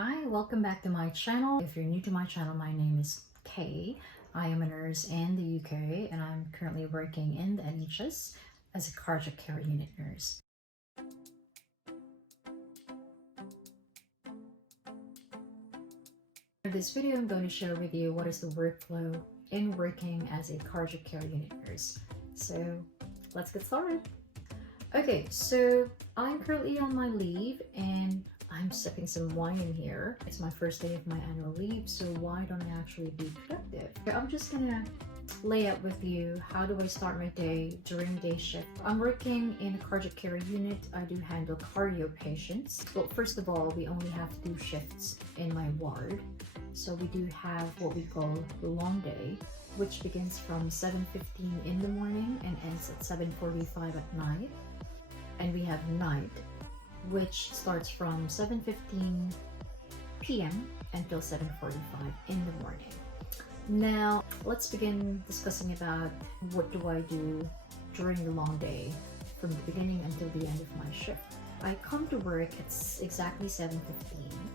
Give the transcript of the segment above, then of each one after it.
Hi, welcome back to my channel. If you're new to my channel, my name is Kay. I am a nurse in the UK and I'm currently working in the NHS as a cardiac care unit nurse. In this video, I'm going to share with you what is the workflow in working as a cardiac care unit nurse. So let's get started. Okay, so I'm currently on my leave and I'm sipping some wine in here. It's my first day of my annual leave, so why don't I actually be productive? I'm just gonna lay out with you how do I start my day during day shift. I'm working in a cardiac care unit. I do handle cardio patients. Well, first of all, we only have 2 shifts in my ward. So we do have what we call the long day, which begins from 7:15 in the morning and ends at 7:45 at night. And we have night, which starts from 7:15 p.m. until 7:45 in the morning. Now, let's begin discussing about what do I do during the long day from the beginning until the end of my shift. I come to work at exactly 7:15.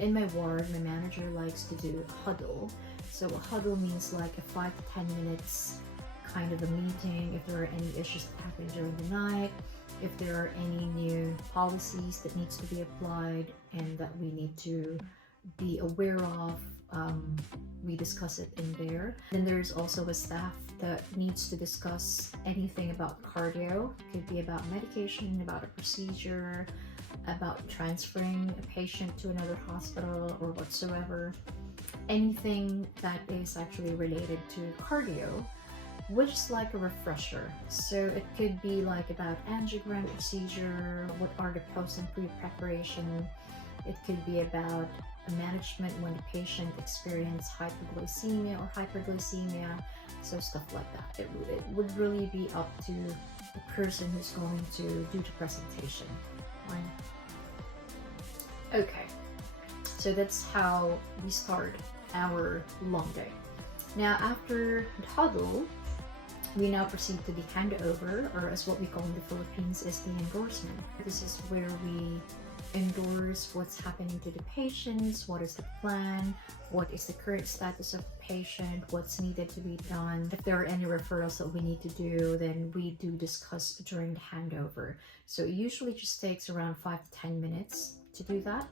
In my ward, my manager likes to do a huddle. So a huddle means like a 5 to 10 minutes kind of a meeting if there are any issues that happen during the night, if there are any new policies that needs to be applied and that we need to be aware of, we discuss it in there. Then there's also a staff that needs to discuss anything about cardio. It could be about medication, about a procedure, about transferring a patient to another hospital or whatsoever. Anything that is actually related to cardio, which is like a refresher. So it could be like about angiogram procedure, what are the post and pre-preparation. It could be about management when the patient experiences hypoglycemia or hyperglycemia, so stuff like that. It would really be up to the person who's going to do the presentation. Right? Okay, so that's how we start our long day. Now after the huddle, we now proceed to the handover, or as what we call in the Philippines is the endorsement. This is where we endorse what's happening to the patients, what is the plan, what is the current status of the patient, what's needed to be done. If there are any referrals that we need to do, then we do discuss during the handover. So it usually just takes around 5 to 10 minutes to do that.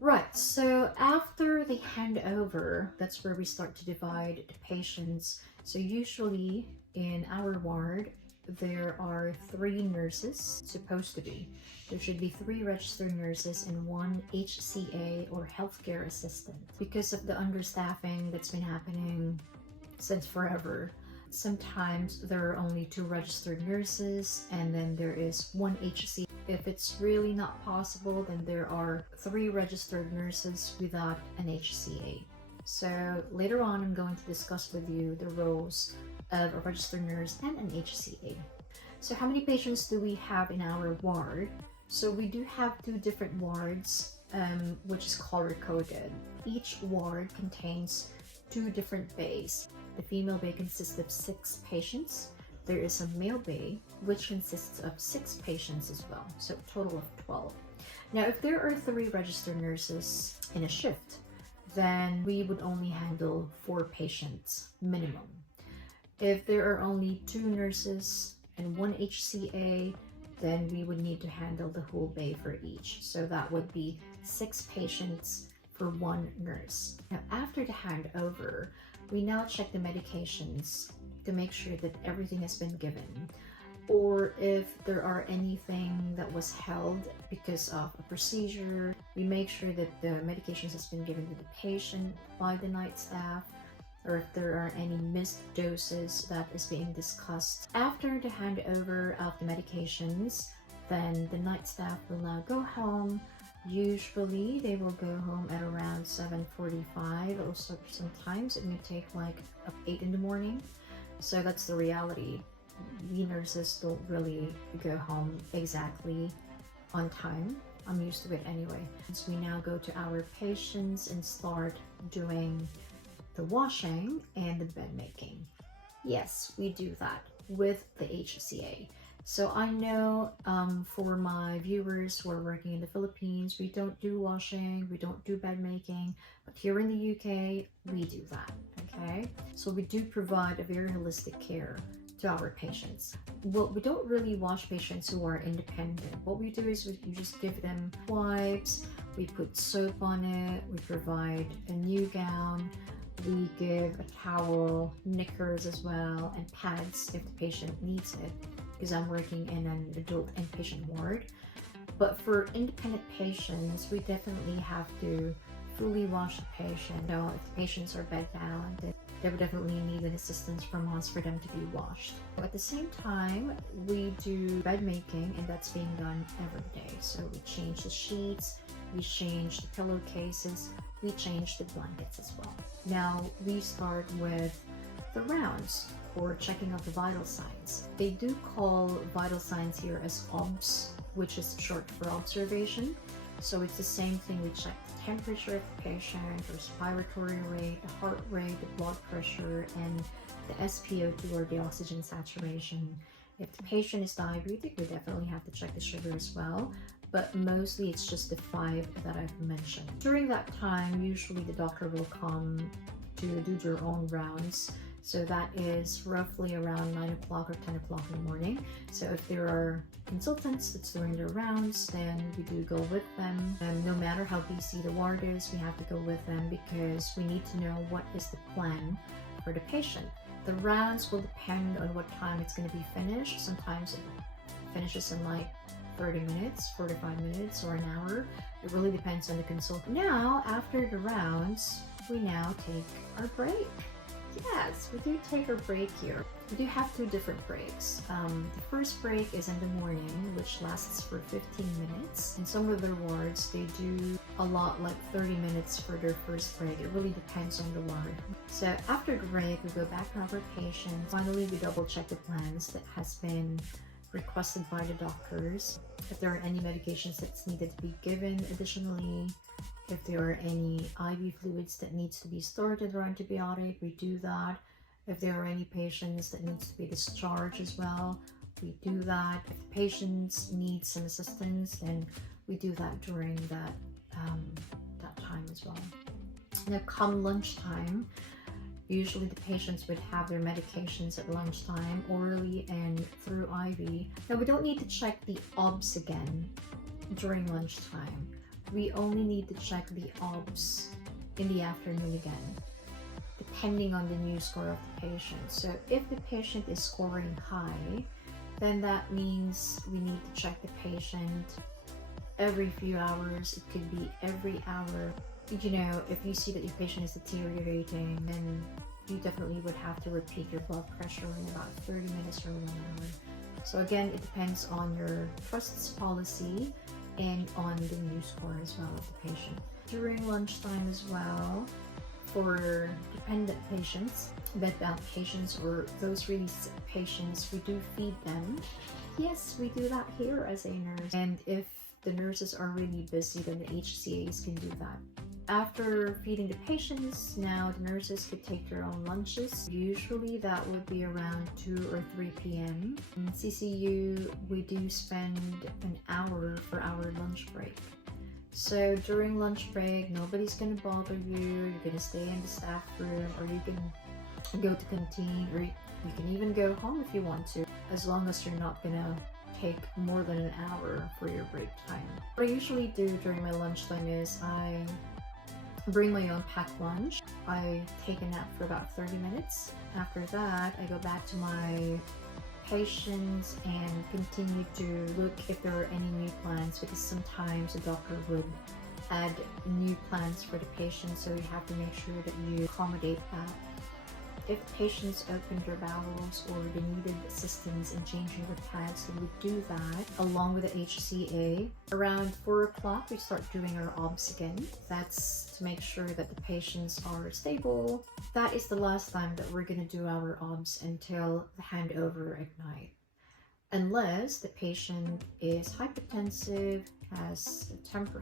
Right, so after the handover, that's where we start to divide the patients. So usually in our ward, there are 3 nurses supposed to be. There should be 3 registered nurses and 1 HCA or healthcare assistant. Because of the understaffing that's been happening since forever, sometimes there are only 2 registered nurses and then there is 1 HCA. If it's really not possible, then there are 3 registered nurses without an HCA. So later on, I'm going to discuss with you the roles of a registered nurse and an HCA. So how many patients do we have in our ward? So we do have 2 different wards, which is color-coded. Each ward contains 2 different bays. The female bay consists of 6 patients. There is a male bay, which consists of 6 patients as well, so a total of 12. Now, if there are 3 registered nurses in a shift, then we would only handle 4 patients minimum. If there are only 2 nurses and 1 HCA, then we would need to handle the whole bay for each. So that would be 6 patients for 1 nurse. Now, after the handover, we now check the medications to make sure that everything has been given, or if there are anything that was held because of a procedure, we make sure that the medications has been given to the patient by the night staff, or if there are any missed doses that is being discussed. After the handover of the medications, then the night staff will now go home. Usually they will go home at around 7:45, or sometimes it may take like up 8 in the morning. So that's the reality. We nurses don't really go home exactly on time. I'm used to it anyway. So we now go to our patients and start doing the washing and the bed making. Yes, we do that with the HCA. So I know for my viewers who are working in the Philippines, we don't do washing, we don't do bed making, but here in the UK, we do that, okay? So we do provide a very holistic care to our patients. Well, we don't really wash patients who are independent. What we do is we just give them wipes, we put soap on it, we provide a new gown, we give a towel, knickers as well, and pads if the patient needs it, because I'm working in an adult inpatient ward. But for independent patients, we definitely have to fully wash the patient. Now, if the patients are bedbound, then they would definitely need an assistance from us for them to be washed. At the same time, we do bed making, and that's being done every day. So we change the sheets, we change the pillowcases, we change the blankets as well. Now, we start with the rounds, or checking out the vital signs. They do call vital signs here as OBS, which is short for observation. So it's the same thing. We check the temperature of the patient, respiratory rate, the heart rate, the blood pressure, and the SpO2, or the oxygen saturation. If the patient is diabetic, we definitely have to check the sugar as well. But mostly it's just the 5 that I've mentioned. During that time, usually the doctor will come to do their own rounds. So that is roughly around 9 o'clock or 10 o'clock in the morning. So if there are consultants that's doing their rounds, then we do go with them. And no matter how busy the ward is, we have to go with them because we need to know what is the plan for the patient. The rounds will depend on what time it's going to be finished. Sometimes it finishes in like 30 minutes, 45 minutes, or an hour. It really depends on the consultant. Now, after the rounds, we now take our break. Yes, we do take a break here. We do have 2 different breaks. The first break is in the morning, which lasts for 15 minutes. In some of their wards, they do a lot, like 30 minutes for their first break. It really depends on the ward. So after the break, we go back to our patients. Finally, we double check the plans that has been requested by the doctors. If there are any medications that's needed to be given additionally, if there are any IV fluids that needs to be started or antibiotic, we do that. If there are any patients that needs to be discharged as well, we do that. If the patients need some assistance, then we do that during that time as well. Now, come lunchtime, usually the patients would have their medications at lunchtime, orally and through IV. Now, we don't need to check the OBS again during lunchtime. We only need to check the OBS in the afternoon again, depending on the new score of the patient. So if the patient is scoring high, then that means we need to check the patient every few hours. It could be every hour. You know, if you see that your patient is deteriorating, then you definitely would have to repeat your blood pressure in about 30 minutes or 1 hour. So again, it depends on your trust's policy and on the new score as well of the patient. During lunchtime as well, for dependent patients, bedbound patients, or those really sick patients, we do feed them. Yes, we do that here as a nurse. And if the nurses are really busy, then the HCAs can do that. After feeding the patients, now the nurses could take their own lunches. Usually that would be around 2 or 3 p.m. In CCU, we do spend an hour for our lunch break. So during lunch break, nobody's gonna bother you. You're gonna stay in the staff room, or you can go to canteen, or you can even go home if you want to, as long as you're not gonna take more than an hour for your break time. What I usually do during my lunchtime is I bring my own packed lunch. I take a nap for about 30 minutes. After that, I go back to my patients and continue to look if there are any new plans, because sometimes the doctor would add new plans for the patient, so you have to make sure that you accommodate that. If patients opened their bowels or they needed assistance in changing their pads, we would do that along with the HCA. Around 4 o'clock, we start doing our OBS again. That's to make sure that the patients are stable. That is the last time that we're going to do our OBS until the handover at night. Unless the patient is hypertensive, has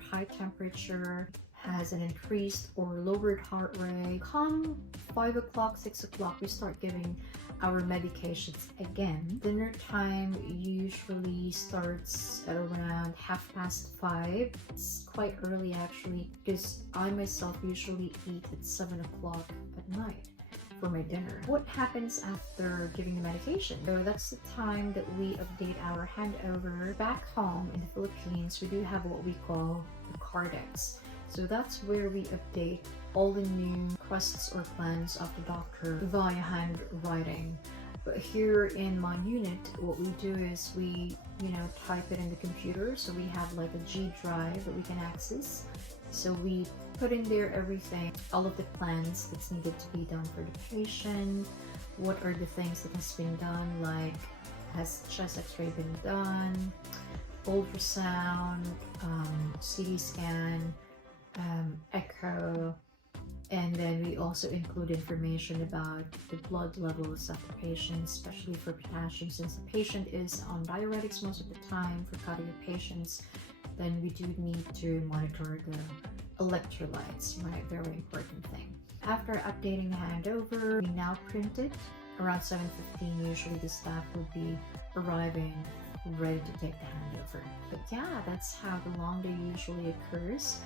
high temperature, has an increased or lowered heart rate. Come 5 o'clock, 6 o'clock, we start giving our medications again. Dinner time usually starts at around 5:30. It's quite early actually, because I myself usually eat at 7 o'clock at night for my dinner. What happens after giving the medication? So that's the time that we update our handover. Back home in the Philippines, we do have what we call the cardex. So that's where we update all the new requests or plans of the doctor via handwriting. But here in my unit, what we do is we, type it in the computer. So we have like a G drive that we can access. So we put in there everything, all of the plans that's needed to be done for the patient. What are the things that has been done, like has chest x-ray been done, ultrasound, CT scan, echo, and then we also include information about the blood levels of the patient, especially for potassium. Since the patient is on diuretics most of the time for cardiac patients, then we do need to monitor the electrolytes, right? Very important thing. After updating the handover, we now print it. Around 7:15, usually the staff would be arriving ready to take the handover. But yeah, that's how the long day usually occurs.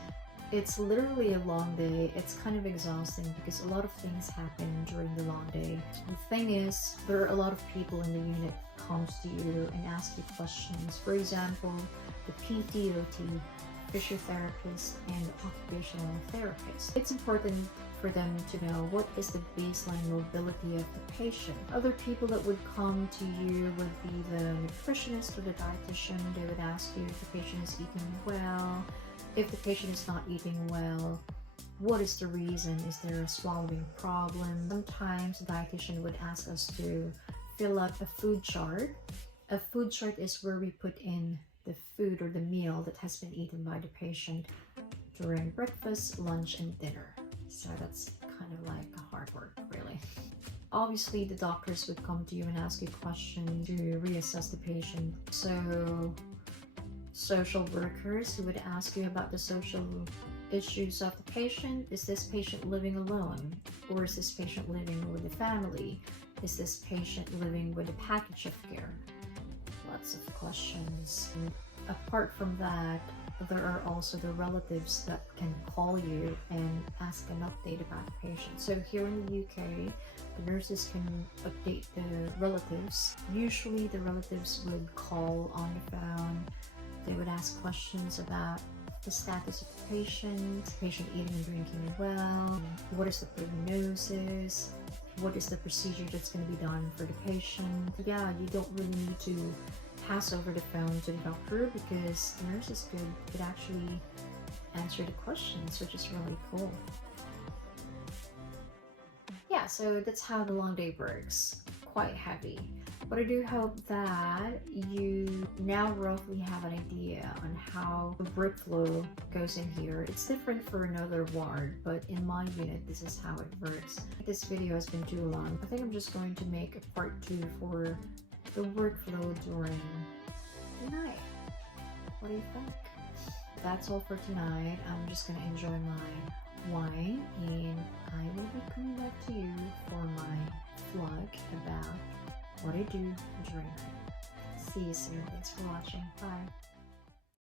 It's literally a long day. It's kind of exhausting because a lot of things happen during the long day. The thing is, there are a lot of people in the unit comes to you and ask you questions. For example, the PTOT, physiotherapist, and occupational therapist. It's important for them to know what is the baseline mobility of the patient. Other people that would come to you would be the nutritionist or the dietitian. They would ask you if the patient is eating well. If the patient is not eating well, what is the reason? Is there a swallowing problem? Sometimes the dietitian would ask us to fill out a food chart. A food chart is where we put in the food or the meal that has been eaten by the patient during breakfast, lunch, and dinner. So that's kind of like a hard work, really. Obviously, the doctors would come to you and ask you questions to reassess the patient. So social workers who would ask you about the social issues of the patient. Is this patient living alone? Or is this patient living with a family? Is this patient living with a package of care? Lots of questions. And apart from that, there are also the relatives that can call you and ask an update about the patient. So here in the UK, the nurses can update the relatives. Usually the relatives would call on the phone. They would ask questions about the status of the patient eating and drinking well, what is the prognosis, what is the procedure that's going to be done for the patient. Yeah, you don't really need to pass over the phone to the doctor because the nurses could actually answer the questions, which is really cool. Yeah, so that's how the long day works. Quite heavy. But I do hope that you now roughly have an idea on how the workflow goes in here. It's different for another ward, but in my unit, this is how it works. This video has been too long. I think I'm just going to make a part 2 for the workflow during the night. What do you think? That's all for tonight. I'm just gonna enjoy my wine and I will be coming back to you for my vlog about what I do during night. See you soon. Thanks for watching. Bye.